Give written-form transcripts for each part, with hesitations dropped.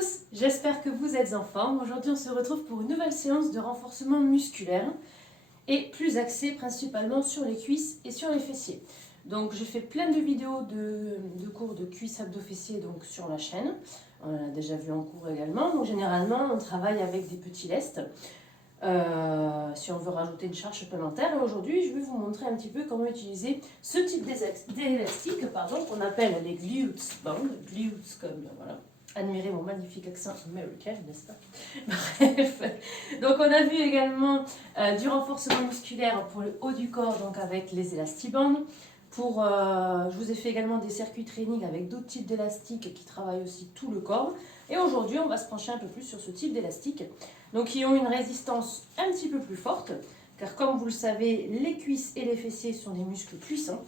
tous, j'espère que vous êtes en forme. Aujourd'hui on se retrouve pour une nouvelle séance de renforcement musculaire et plus axée principalement sur les cuisses et sur les fessiers. Donc j'ai fait plein de vidéos de cours de cuisses abdos fessiers donc sur la chaîne. On en a déjà vu en cours également. Donc généralement on travaille avec des petits lestes si on veut rajouter une charge supplémentaire. Et aujourd'hui je vais vous montrer un petit peu comment utiliser ce type d'élastique qu'on appelle les glutes bands, glutes comme voilà. Admirez mon magnifique accent américain, n'est-ce pas? Bref, donc on a vu également du renforcement musculaire pour le haut du corps, donc avec les élastibands. Je vous ai fait également des circuits training avec d'autres types d'élastiques qui travaillent aussi tout le corps. Et aujourd'hui, on va se pencher un peu plus sur ce type d'élastiques, donc qui ont une résistance un petit peu plus forte, car comme vous le savez, les cuisses et les fessiers sont des muscles puissants.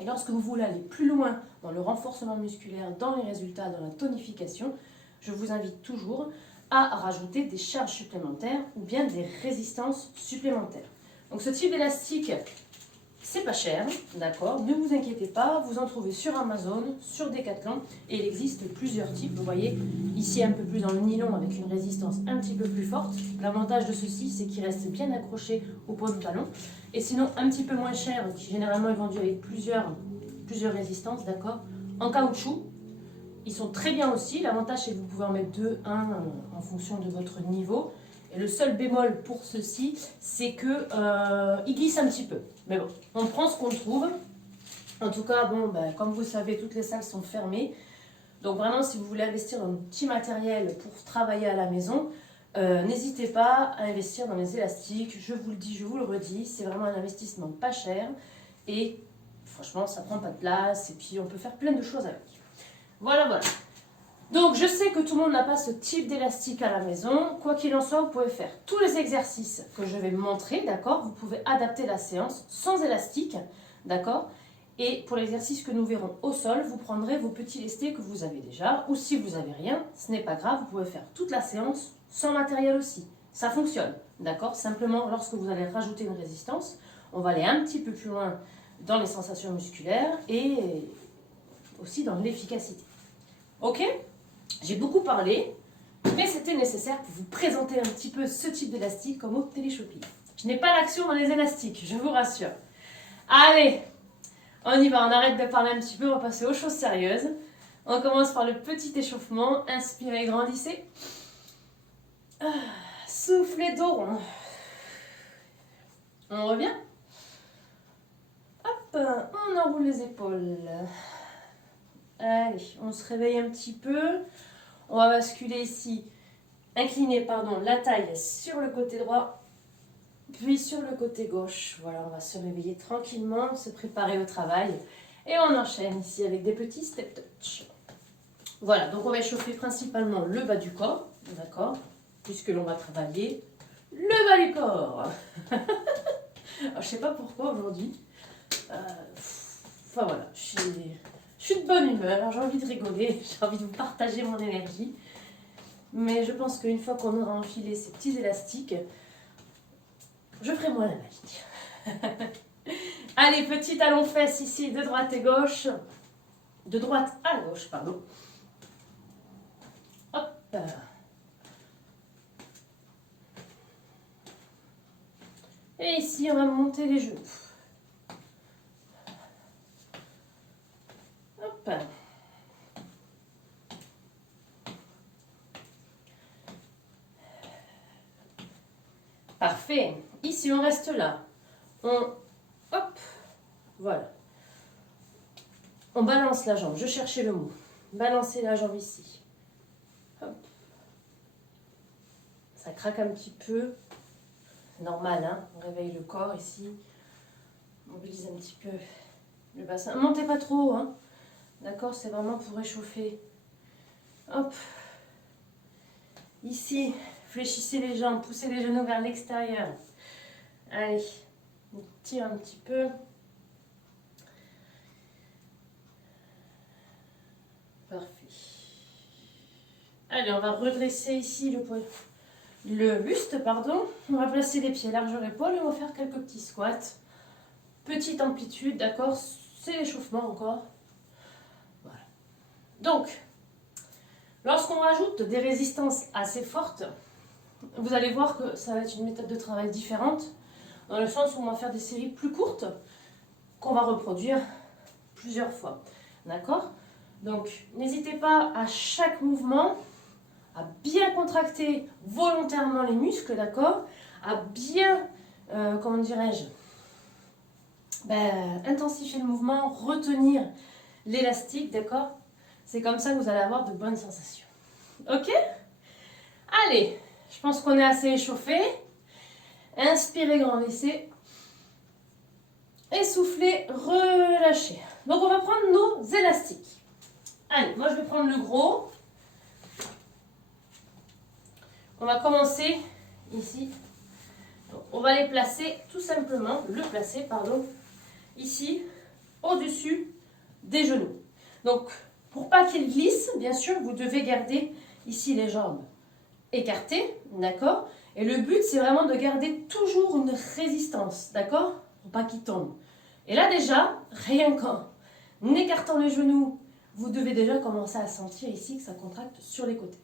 Et lorsque vous voulez aller plus loin dans le renforcement musculaire, dans les résultats, dans la tonification, je vous invite toujours à rajouter des charges supplémentaires ou bien des résistances supplémentaires. Donc ce type d'élastique, c'est pas cher, d'accord? Ne vous inquiétez pas, vous en trouvez sur Amazon, sur Decathlon, et il existe plusieurs types. Vous voyez, ici un peu plus dans le nylon avec une résistance un petit peu plus forte. L'avantage de ceci, c'est qu'il reste bien accroché au point de talon. Et sinon, un petit peu moins cher, qui généralement est vendu avec plusieurs résistances, d'accord? En caoutchouc, ils sont très bien aussi. L'avantage, c'est que vous pouvez en mettre 2, 1 en fonction de votre niveau. Et le seul bémol pour ceci, c'est qu'il glisse un petit peu. Mais bon, on prend ce qu'on trouve. En tout cas, comme vous savez, toutes les salles sont fermées. Donc vraiment, si vous voulez investir dans un petit matériel pour travailler à la maison, n'hésitez pas à investir dans les élastiques. Je vous le dis, je vous le redis, c'est vraiment un investissement pas cher. Et franchement, ça prend pas de place. Et puis, on peut faire plein de choses avec. Voilà. Donc, je sais que tout le monde n'a pas ce type d'élastique à la maison. Quoi qu'il en soit, vous pouvez faire tous les exercices que je vais montrer, d'accord? Vous pouvez adapter la séance sans élastique, d'accord? Et pour l'exercice que nous verrons au sol, vous prendrez vos petits lestés que vous avez déjà. Ou si vous n'avez rien, ce n'est pas grave, vous pouvez faire toute la séance sans matériel aussi. Ça fonctionne, d'accord? Simplement, lorsque vous allez rajouter une résistance, on va aller un petit peu plus loin dans les sensations musculaires et aussi dans l'efficacité. Ok? J'ai beaucoup parlé, mais c'était nécessaire pour vous présenter un petit peu ce type d'élastique comme au téléshopping. Je n'ai pas l'action dans les élastiques, je vous rassure. Allez, on y va, on arrête de parler un petit peu, on va passer aux choses sérieuses. On commence par le petit échauffement. Inspirez, grandissez. Soufflez dos rond. On revient. Hop, on enroule les épaules. Allez, on se réveille un petit peu. On va basculer ici, incliner la taille sur le côté droit, puis sur le côté gauche. Voilà, on va se réveiller tranquillement, se préparer au travail. Et on enchaîne ici avec des petits step touch. Voilà, donc on va échauffer principalement le bas du corps, d'accord? Puisque l'on va travailler le bas du corps. Alors, je sais pas pourquoi aujourd'hui. Enfin voilà, je suis de bonne humeur, j'ai envie de rigoler, j'ai envie de vous partager mon énergie. Mais je pense qu'une fois qu'on aura enfilé ces petits élastiques, je ferai moins la magie. Allez, petit talon fesse ici, de droite et gauche. De droite à gauche, pardon. Hop. Et ici, on va monter les genoux. Hop. Parfait. Ici, on reste là. Hop. Voilà. On balance la jambe. Je cherchais le mot. Balancer la jambe ici. Hop. Ça craque un petit peu. C'est normal, hein. On réveille le corps ici. On mobilise un petit peu le bassin. Ne montez pas trop, hein. D'accord, c'est vraiment pour réchauffer. Hop. Ici, fléchissez les jambes, poussez les genoux vers l'extérieur. Allez, on tire un petit peu. Parfait. Allez, on va redresser ici le buste, pardon. On va placer les pieds largeur épaule et on va faire quelques petits squats. Petite amplitude, d'accord? C'est l'échauffement encore. Voilà. Donc, Lorsqu'on rajoute des résistances assez fortes, vous allez voir que ça va être une méthode de travail différente, dans le sens où on va faire des séries plus courtes, qu'on va reproduire plusieurs fois. D'accord? Donc, n'hésitez pas à chaque mouvement à bien contracter volontairement les muscles, d'accord? À bien, comment dirais-je, intensifier le mouvement, retenir l'élastique, d'accord? C'est comme ça que vous allez avoir de bonnes sensations. Ok? Allez, je pense qu'on est assez échauffé. Inspirez, grand essai. Essoufflez, relâchez. Donc on va prendre nos élastiques. Allez, moi je vais prendre le gros. On va commencer ici. Donc, on va les placer tout simplement, ici, au-dessus des genoux. Donc, pour pas qu'ils glissent, bien sûr, vous devez garder ici les jambes écartées, d'accord? Et le but, c'est vraiment de garder toujours une résistance, d'accord? Pour pas qu'ils tombent. Et là déjà, rien qu'en écartant les genoux, vous devez déjà commencer à sentir ici que ça contracte sur les côtés.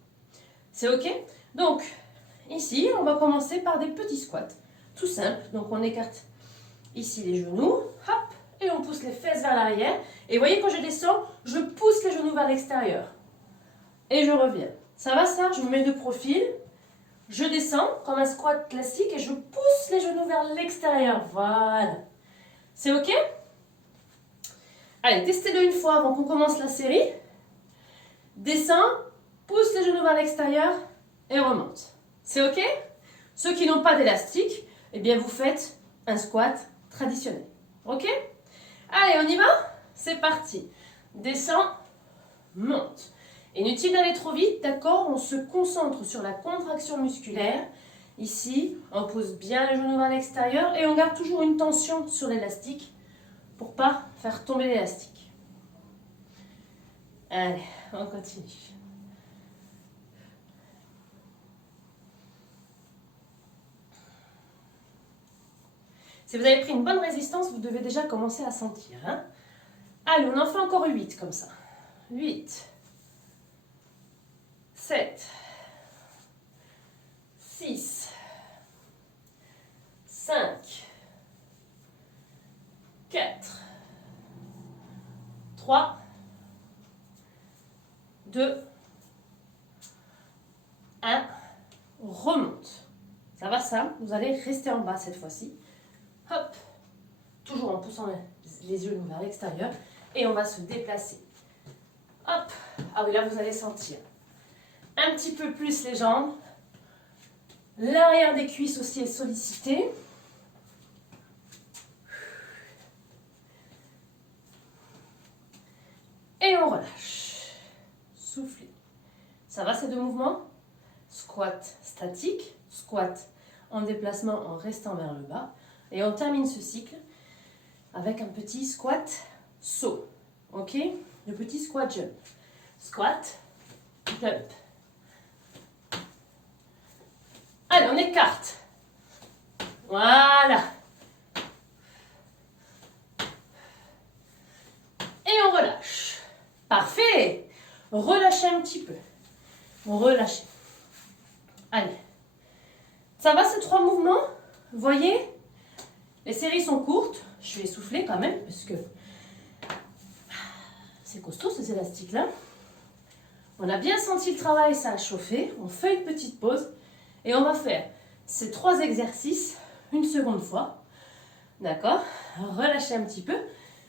C'est ok? Donc, ici, on va commencer par des petits squats. Tout simple. Donc, on écarte ici les genoux. Hop! Et on pousse les fesses vers l'arrière. Et voyez, quand je descends, je pousse les genoux vers l'extérieur. Et je reviens. Ça va ça? Je me mets de profil. Je descends comme un squat classique et je pousse les genoux vers l'extérieur. Voilà. C'est ok? Allez, testez-le une fois avant qu'on commence la série. Descends, pousse les genoux vers l'extérieur et remonte. C'est ok? Ceux qui n'ont pas d'élastique, eh bien vous faites un squat traditionnel. Ok? Allez, on y va? C'est parti. Descends, monte. Inutile d'aller trop vite, d'accord? On se concentre sur la contraction musculaire. Ici, on pousse bien les genoux vers l'extérieur et on garde toujours une tension sur l'élastique pour ne pas faire tomber l'élastique. Allez, on continue. Si vous avez pris une bonne résistance, vous devez déjà commencer à sentir. Hein? Allez, on en fait encore 8 comme ça. 8, 7, 6, 5, 4, 3, 2, 1, remonte. Ça va ça? Vous allez rester en bas cette fois-ci. Hop, toujours en poussant les yeux vers l'extérieur. Et on va se déplacer. Hop, ah oui, là vous allez sentir un petit peu plus les jambes. L'arrière des cuisses aussi est sollicité. Et on relâche. Soufflez. Ça va ces deux mouvements? Squat statique, squat en déplacement en restant vers le bas. Et on termine ce cycle avec un petit squat saut. Ok? Le petit squat jump. Squat, jump. Allez, on écarte. Voilà. Et on relâche. Parfait. Relâchez un petit peu. Relâchez. Allez. Ça va ces trois mouvements? Vous voyez? Les séries sont courtes. Je vais essouffler quand même parce que c'est costaud ces élastiques-là. On a bien senti le travail, ça a chauffé. On fait une petite pause et on va faire ces 3 exercices une seconde fois. D'accord? Relâchez un petit peu.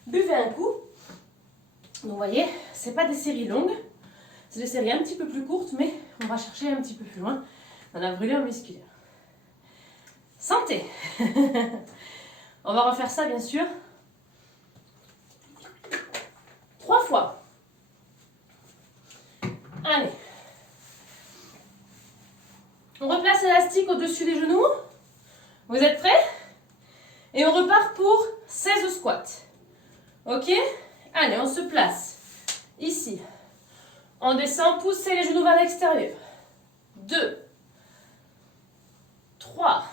Buvez un coup. Donc vous voyez, ce n'est pas des séries longues. C'est des séries un petit peu plus courtes, mais on va chercher un petit peu plus loin dans la brûlure musculaire. Santé. On va refaire ça, bien sûr, 3 fois. Allez. On replace l'élastique au-dessus des genoux. Vous êtes prêts? Et on repart pour 16 squats. Ok? Allez, on se place ici. On descend, poussez les genoux vers l'extérieur. 2, 3,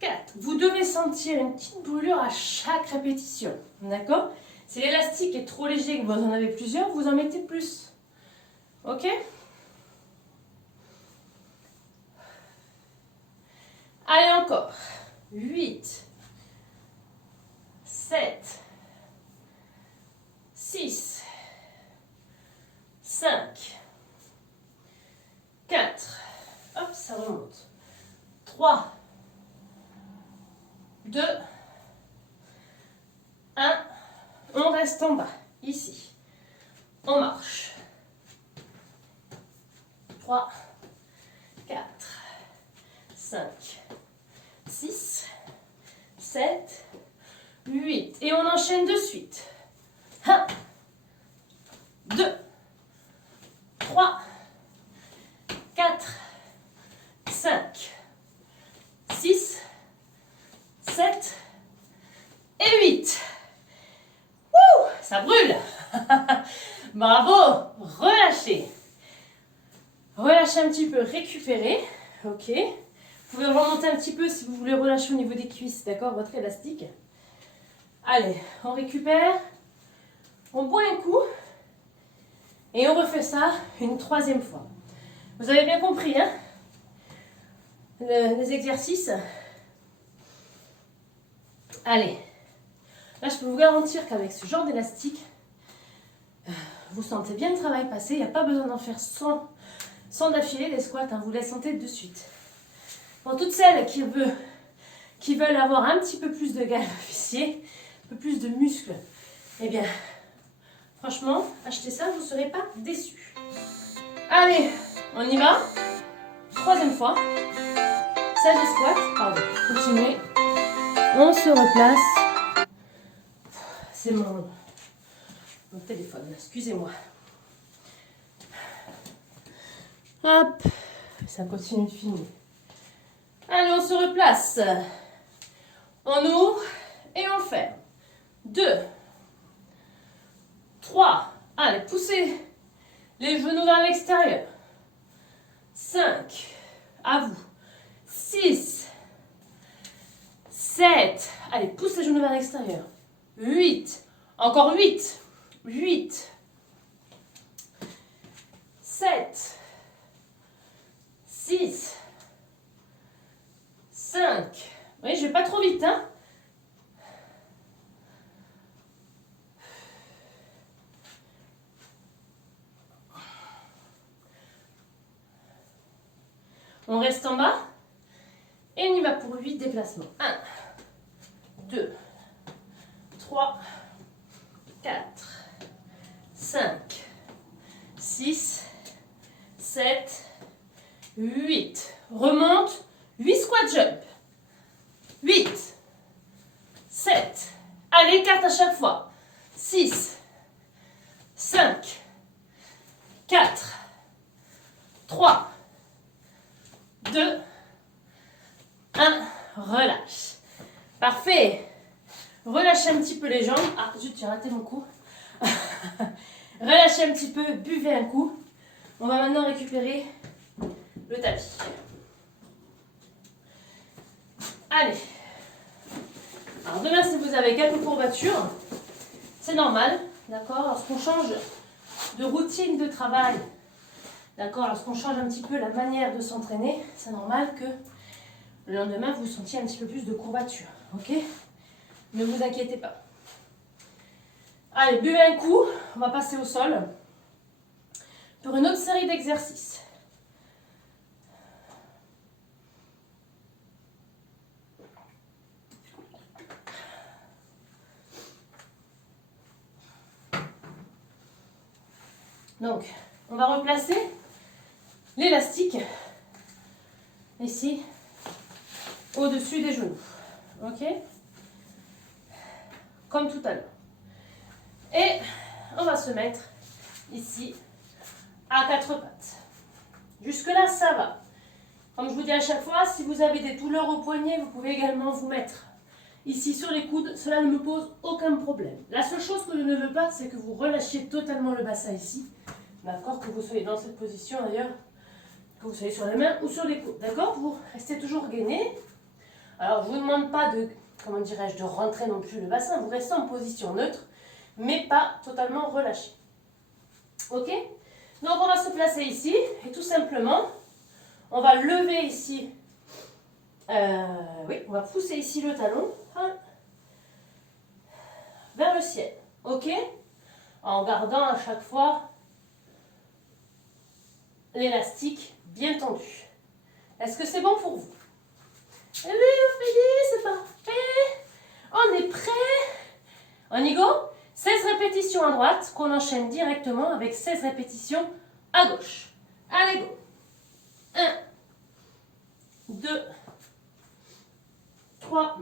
4. Vous devez sentir une petite brûlure à chaque répétition. D'accord? Si l'élastique est trop léger et que vous en avez plusieurs, vous en mettez plus. Ok? Allez, encore. 8, 7, 6, 5, 4, hop, ça remonte. 3, 2, 1, on reste en bas, ici. On marche. 3, 4, 5, 6, 7, 8. Et on enchaîne de suite. 1, 2, 3, 4, 5, 6, 7 et 8. Wouh, ça brûle. Bravo. Relâchez. Relâchez un petit peu, récupérez. Ok. Vous pouvez remonter un petit peu si vous voulez relâcher au niveau des cuisses, d'accord, votre élastique. Allez, on récupère. On boit un coup. Et on refait ça une troisième fois. Vous avez bien compris, hein, les exercices. Allez. Là, je peux vous garantir qu'avec ce genre d'élastique, vous sentez bien le travail passer. Il n'y a pas besoin d'en faire 100 d'affilée, les squats. Hein, vous les sentez de suite. Pour toutes celles qui veulent avoir un petit peu plus de gamme fessier, un peu plus de muscles, eh bien, franchement, achetez ça, vous ne serez pas déçus. Allez, on y va. Troisième fois. 16 squats. Pardon, continuez. On se replace. C'est mon téléphone, excusez-moi. Hop, ça continue de filmer. Allez, on se replace. On ouvre et on ferme. 2, 3. Allez, poussez les genoux vers l'extérieur. 5. À vous. 6. 7. Allez, pousse les genoux vers l'extérieur. 8. Encore 8. 8. 7. 6. 5. Oui, je vais pas trop vite, hein. On reste en bas. Et on y va pour 8 déplacements. 1, 2, 3, 4, 5, 6, 7, 8. Remonte. 8 squat jump. 8, 7. Allez, 4 à chaque fois. 6, 5, 4, 3, 2, 1. Relâche. Parfait. Relâchez un petit peu les jambes. Ah, zut, j'ai raté mon coup. Relâchez un petit peu, buvez un coup. On va maintenant récupérer le tapis. Allez. Alors demain, si vous avez quelques courbatures, c'est normal, d'accord? Lorsqu'on change de routine de travail, d'accord? Lorsqu'on change un petit peu la manière de s'entraîner, c'est normal que le lendemain, vous sentiez un petit peu plus de courbatures, ok? Ne vous inquiétez pas. Allez, buvez un coup, on va passer au sol pour une autre série d'exercices. Donc, on va replacer l'élastique ici au-dessus des genoux, ok? Comme tout à l'heure. Et on va se mettre ici à 4 pattes. Jusque-là, ça va. Comme je vous dis à chaque fois, si vous avez des douleurs au poignet, vous pouvez également vous mettre ici sur les coudes. Cela ne me pose aucun problème. La seule chose que je ne veux pas, c'est que vous relâchiez totalement le bassin ici. D'accord? Que vous soyez dans cette position d'ailleurs, que vous soyez sur les mains ou sur les coudes. D'accord? Vous restez toujours gainé. Alors, je ne vous demande pas de, comment dirais-je, de rentrer non plus le bassin. Vous restez en position neutre, mais pas totalement relâché. Ok? Donc on va se placer ici et tout simplement, on va lever ici, oui, on va pousser ici le talon vers le ciel, ok? En gardant à chaque fois l'élastique bien tendu. Est-ce que c'est bon pour vous? Oui, Ophélie, c'est parfait. On est prêt? On y go? 16 répétitions à droite qu'on enchaîne directement avec 16 répétitions à gauche. Allez, go. 1, 2, 3,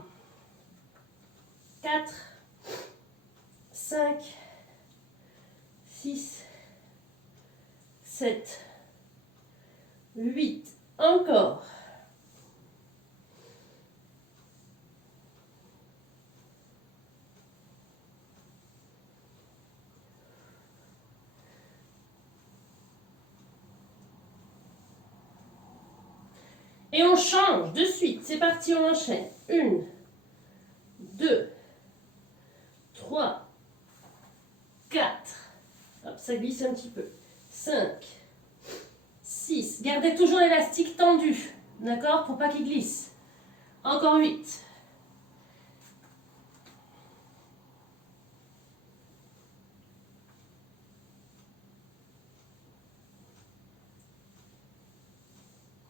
4, 5, 6, 7, 8. Encore. Et on change de suite. C'est parti, on enchaîne. 1, 2, 3, 4. Hop, ça glisse un petit peu. 5, 6. Gardez toujours l'élastique tendu. D'accord? Pour pas qu'il glisse. Encore 8.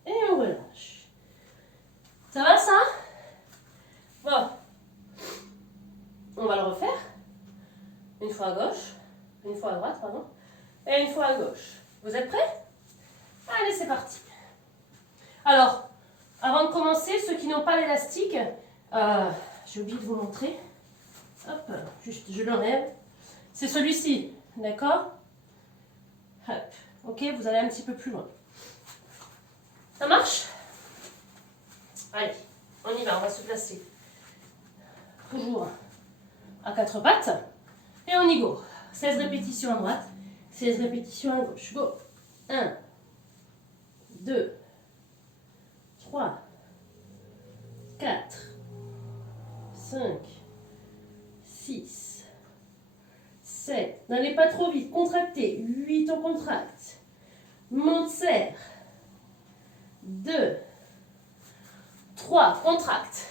Et on relâche. Ça va ça? Bon. On va le refaire. Une fois à gauche. Une fois à droite, pardon. Et une fois à gauche. Vous êtes prêts? Allez, c'est parti. Alors, avant de commencer, ceux qui n'ont pas l'élastique, j'ai oublié de vous montrer. Hop, juste je l'enlève. C'est celui-ci, d'accord? Hop, ok, vous allez un petit peu plus loin. Ça marche? Allez, on y va, on va se placer. Toujours à quatre pattes. Et on y go. 16 répétitions à droite, 16 répétitions à gauche. Go. 1, 2, 3, 4, 5, 6, 7. N'allez pas trop vite. Contractez. 8, on contracte. Monte, serre. 2, 3, contracte.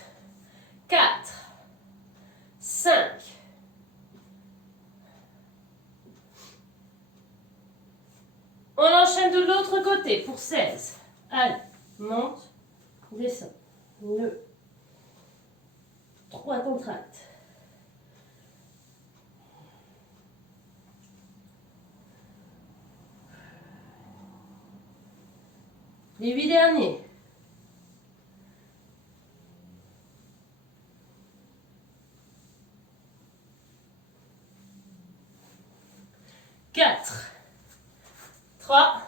4, 5. On enchaîne de l'autre côté pour 16. Allez, monte, descend. 2, 3, contracte. Les 8 derniers. 4, 3,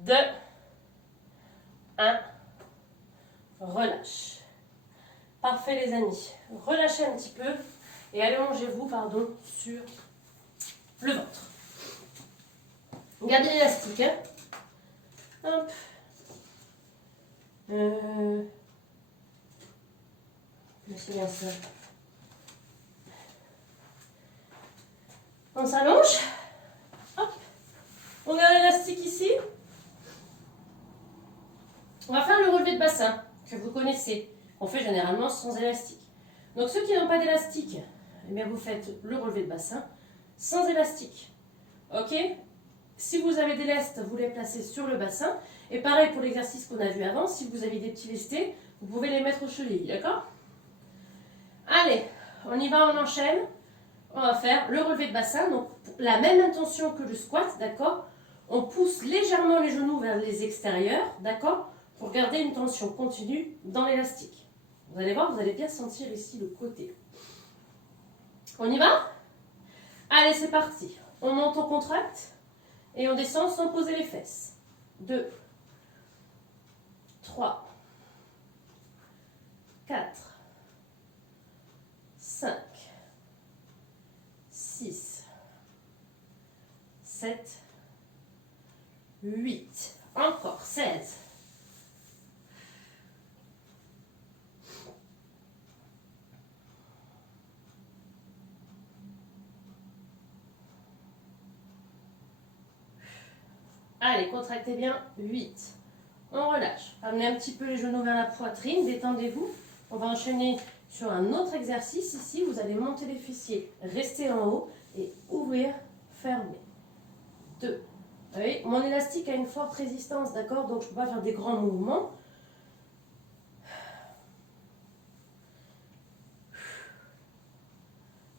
2, 1. Relâche. Parfait les amis. Relâchez un petit peu et allongez-vous pardon, sur le ventre. Gardez l'élastique. Hein. Hop. C'est bien ça. On s'allonge. Hop. On garde l'élastique ici. On va faire le relevé de bassin que vous connaissez. On fait généralement sans élastique. Donc ceux qui n'ont pas d'élastique, eh bien vous faites le relevé de bassin sans élastique. Ok? Si vous avez des lestes, vous les placez sur le bassin. Et pareil pour l'exercice qu'on a vu avant, si vous avez des petits lestés, vous pouvez les mettre aux chevilles, d'accord? Allez, on y va, on enchaîne. On va faire le relevé de bassin, donc la même intention que le squat, d'accord? On pousse légèrement les genoux vers les extérieurs, d'accord? Pour garder une tension continue dans l'élastique. Vous allez voir, vous allez bien sentir ici le côté. On y va? Allez, c'est parti. On monte, on contracte et on descend sans poser les fesses. 2, 3, 4, 5, 6, 7, 8. Encore 16. Allez, contractez bien. 8. On relâche. Amenez un petit peu les genoux vers la poitrine. Détendez-vous. On va enchaîner sur un autre exercice. Ici, vous allez monter les fessiers. Rester en haut et ouvrir, fermer. 2. Vous voyez, mon élastique a une forte résistance, d'accord? Donc, je ne peux pas faire des grands mouvements.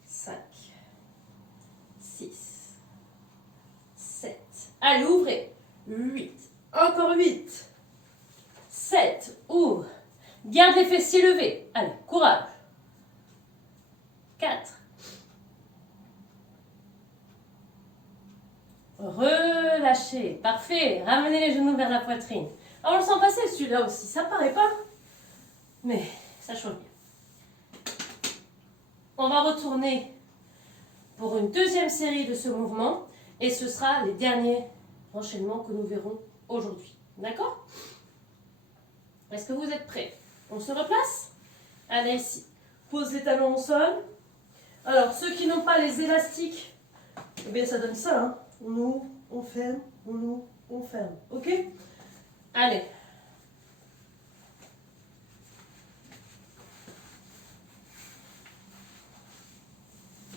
5, 6, 7. Allez, ouvrez. 8. Encore 8. 7. Ouvre. Garde les fessiers levés. Allez, courage. 4. Relâchez. Parfait. Ramenez les genoux vers la poitrine. Alors, on le sent passer celui-là aussi. Ça paraît pas, mais ça change bien. On va retourner pour une deuxième série de ce mouvement et ce sera les derniers enchaînements que nous verrons aujourd'hui. D'accord? Est-ce que vous êtes prêts? On se replace? Allez, ici. Pose les talons au sol. Alors, ceux qui n'ont pas les élastiques, eh bien, ça donne ça. Hein. On ouvre, on ferme, on ouvre, on ferme. OK? Allez.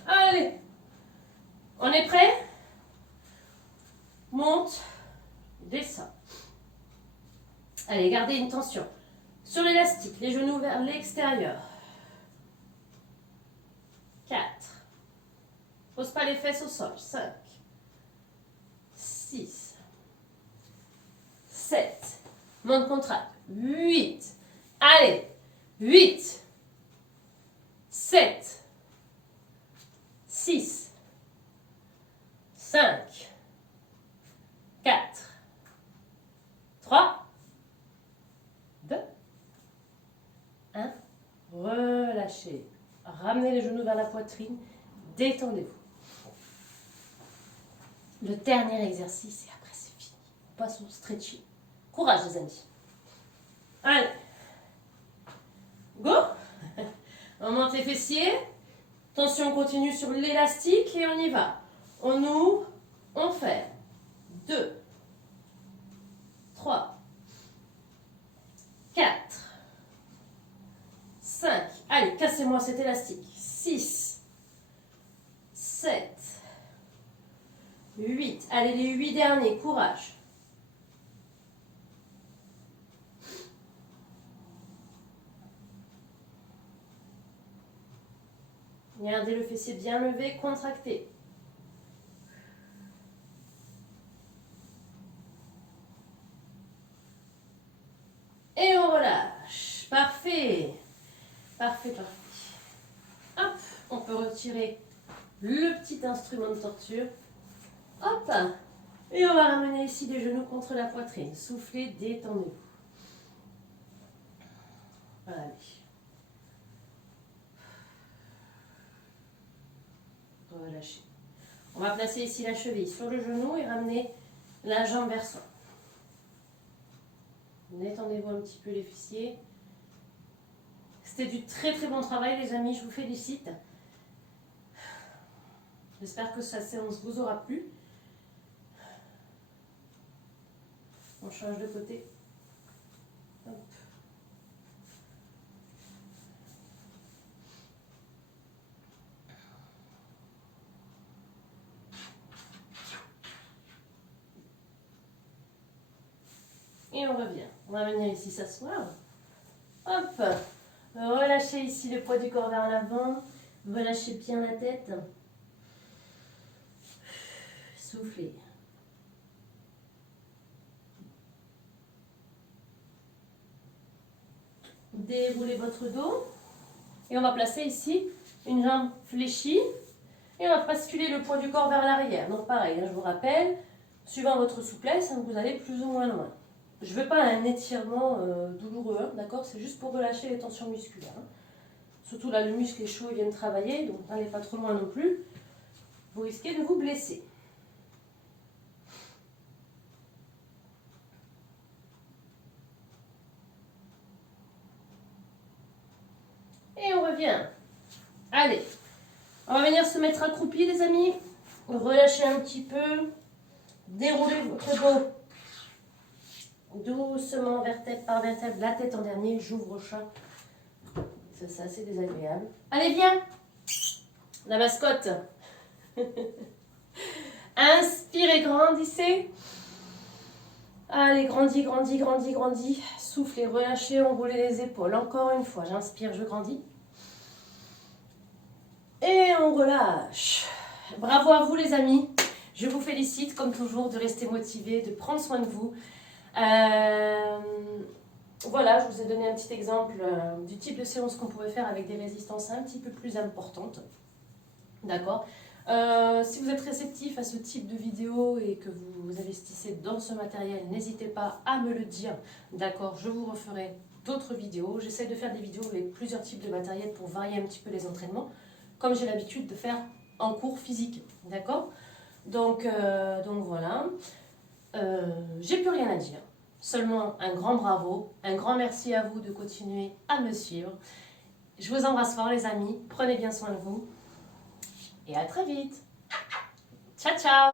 Allez. On est prêt? Monte, descend. Allez, gardez une tension. Sur l'élastique, les genoux vers l'extérieur. 4. Pose pas les fesses au sol. 5. 6. 7. Monte contracte. 8. Allez. 8. 7. 6. 5. 4. 3. 2. 1. Relâchez. Ramenez les genoux vers la poitrine. Détendez-vous. Le dernier exercice et après c'est fini. On passe au stretching. Courage les amis. Allez. Go. On monte les fessiers. Tension continue sur l'élastique et on y va. On ouvre, on ferme. 2. 3. 4. 5. Allez, cassez-moi cet élastique. 6. 7. 8. Allez, les 8 derniers. Courage. 9. Gardez le fessier bien levé, contracté. Et on relâche. Parfait. Parfait, parfait. Hop, on peut retirer le petit instrument de torture. Hop. Et on va ramener ici les genoux contre la poitrine. Soufflez, détendez-vous. Allez. Relâchez. On va placer ici la cheville sur le genou et ramener la jambe vers soi. Détendez-vous un petit peu les fessiers. C'était du très très bon travail les amis, je vous félicite. J'espère que cette séance vous aura plu. On change de côté. Hop. Et on revient. On va venir ici s'asseoir. Hop. Relâchez ici le poids du corps vers l'avant. Relâchez bien la tête. Soufflez. Déroulez votre dos. Et on va placer ici une jambe fléchie. Et on va basculer le poids du corps vers l'arrière. Donc pareil, hein, je vous rappelle, suivant votre souplesse, hein, vous allez plus ou moins loin. Je ne veux pas un étirement douloureux, hein, d'accord? C'est juste pour relâcher les tensions musculaires. Hein. Surtout là, le muscle est chaud, il vient de travailler, donc n'allez pas trop loin non plus. Vous risquez de vous blesser. Et on revient. Allez, on va venir se mettre accroupi les amis. Relâchez un petit peu. Déroulez votre dos. Doucement, vertèbre par vertèbre, la tête en dernier, j'ouvre au chat. Ça, c'est assez désagréable. Allez, viens. La mascotte. Inspirez, grandissez. Allez, grandis, grandis, grandis, grandis. Soufflez, relâchez, enroulez les épaules. Encore une fois, j'inspire, je grandis. Et on relâche. Bravo à vous les amis. Je vous félicite comme toujours de rester motivés, de prendre soin de vous. Voilà, je vous ai donné un petit exemple du type de séance qu'on pouvait faire avec des résistances un petit peu plus importantes. D'accord. Si vous êtes réceptif à ce type de vidéo et que vous investissez dans ce matériel, n'hésitez pas à me le dire. D'accord, je vous referai d'autres vidéos. J'essaie de faire des vidéos avec plusieurs types de matériel pour varier un petit peu les entraînements, comme j'ai l'habitude de faire en cours physique. D'accord. Donc voilà. J'ai plus rien à dire. Seulement un grand bravo, un grand merci à vous de continuer à me suivre. Je vous embrasse fort les amis, prenez bien soin de vous et à très vite. Ciao ciao.